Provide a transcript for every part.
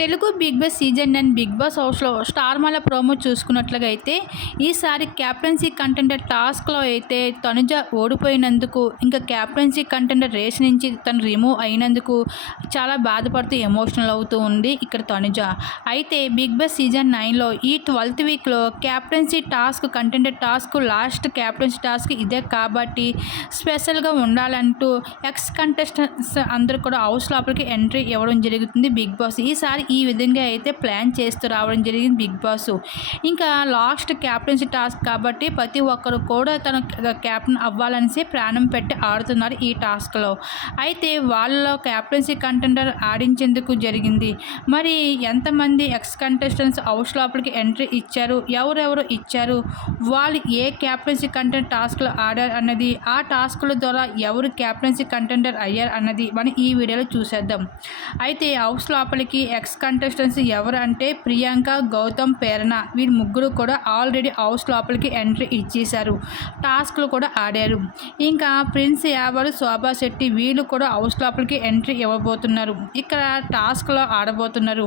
Telugu Bigg Boss season nine Bigg Boss హౌస్లో star మాల promo చూసుకున్నట్లుగా అయితే ఈసారి క్యాప్టెన్సీ కంటెండర్ టాస్క్లో అయితే తనుజ ఓడిపోయినందుకు ఇంకా క్యాప్టెన్సీ కంటెండర్ రేస్ నుంచి తను రిమూవ్ అయినందుకు చాలా బాధపడుతూ ఎమోషనల్ అవుతూ ఉంది ఇక్కడ తనుజ. అయితే బిగ్ బాస్ సీజన్ నైన్లో ఈ ట్వెల్త్ వీక్లో captaincy task contender task last captaincy task ఇదే కాబట్టి స్పెషల్గా ఉండాలంటూ ఎక్స్ కంటెస్టెంట్స్ అందరూ కూడా హౌస్ లోపలికి ఎంట్రీ ఇవ్వడం జరుగుతుంది బిగ్ బాస్. ఈసారి ఈ విధంగా అయితే ప్లాన్ చేస్తూ రావడం జరిగింది బిగ్ బాస్. ఇంకా లాస్ట్ క్యాప్టెన్సీ టాస్క్ కాబట్టి ప్రతి ఒక్కరు కూడా తన క్యాప్టెన్ అవ్వాలనేసి ప్రాణం పెట్టి ఆడుతున్నారు ఈ టాస్క్లో. అయితే వాళ్ళలో క్యాప్టెన్సీ కంటెండర్ ఆడించేందుకు జరిగింది. మరి ఎంతమంది ఎక్స్ కంటెస్టెంట్స్ హౌస్ లోపలికి ఎంట్రీ ఇచ్చారు? ఎవరెవరు ఇచ్చారు? వాళ్ళు ఏ క్యాప్టెన్సీ కంటెంట్ టాస్క్లు ఆడారు అన్నది ఆ టాస్క్ల ద్వారా ఎవరు క్యాప్టెన్సీ కంటెండర్ అయ్యారు అన్నది మనం ఈ వీడియోలో చూసేద్దాం. అయితే హౌస్ లోపలికి ఎక్స్ కంటెస్టెంట్స్ ఎవరు అంటే ప్రియాంక గౌతమ్ ప్రేరణ. వీరు ముగ్గురు కూడా ఆల్రెడీ హౌస్ లోపలికి ఎంట్రీ ఇచ్చేశారు. టాస్క్లు కూడా ఆడారు. ఇంకా ప్రిన్స్ యావరు శోభా శెట్టి వీళ్ళు కూడా హౌస్ లోపలికి ఎంట్రీ ఇవ్వబోతున్నారు. ఇక్కడ టాస్క్లో ఆడబోతున్నారు.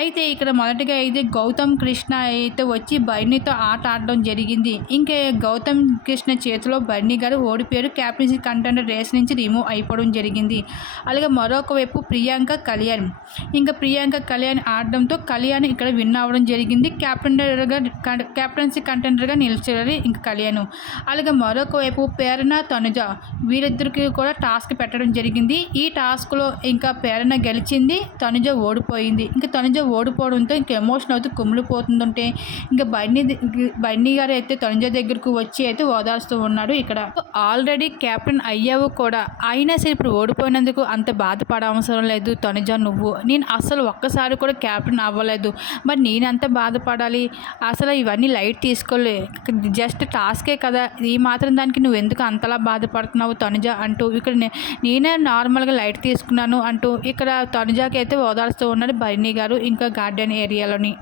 అయితే ఇక్కడ మొదటిగా అయితే గౌతమ్ కృష్ణ అయితే వచ్చి బర్నీతో ఆట ఆడడం జరిగింది. ఇంకే గౌతమ్ కృష్ణ చేతిలో బర్నీ గారు ఓడిపోయారు. క్యాప్టెన్సీ కంటెండర్ రేస్ నుంచి రిమూవ్ అయిపోవడం జరిగింది. అలాగే మరొక వైపు ప్రియాంక కళ్యాణ్. ఇంకా ప్రియాంక ఇంకా కళ్యాణ్ ఆడడంతో కళ్యాణ్ ఇక్కడ విన్ అవ్వడం జరిగింది. క్యాప్టెండర్గా క్యాప్టెన్సీ కంటెండర్గా నిలిచారు ఇంకా కళ్యాణ్. అలాగే మరొక వైపు ప్రేరణ తనుజ. వీరిద్దరికి కూడా టాస్క్ పెట్టడం జరిగింది. ఈ టాస్క్లో ఇంకా ప్రేరణ గెలిచింది తనుజ ఓడిపోయింది. ఇంకా తనుజ ఓడిపోవడంతో ఇంకా ఎమోషన్ అవుతూ కుమిలిపోతుందంటే ఇంకా బన్నీ బన్నీ గారు అయితే తనుజ దగ్గరకు వచ్చి అయితే ఓదార్స్తూ ఉన్నాడు ఇక్కడ. ఆల్రెడీ క్యాప్టెన్ అయ్యావు కూడా. అయినా సరే ఇప్పుడు ఓడిపోయినందుకు అంత బాధపడవసరం లేదు తనుజ నువ్వు. నేను అసలు ఒక్కసారి కూడా క్యాప్టెన్ అవ్వలేదు మరి నేనంత బాధపడాలి? అసలు ఇవన్నీ లైట్ తీసుకోలే. జస్ట్ టాస్కే కదా. ఈ మాత్రం దానికి నువ్వు ఎందుకు అంతలా బాధపడుతున్నావు తనుజ అంటూ ఇక్కడ నేనే నార్మల్గా లైట్ తీసుకున్నాను అంటూ ఇక్కడ తనుజాకి అయితే ఓదార్స్తూ ఉన్నాడు బర్నీ గారు ఇంకా గార్డెన్ ఏరియాలోని.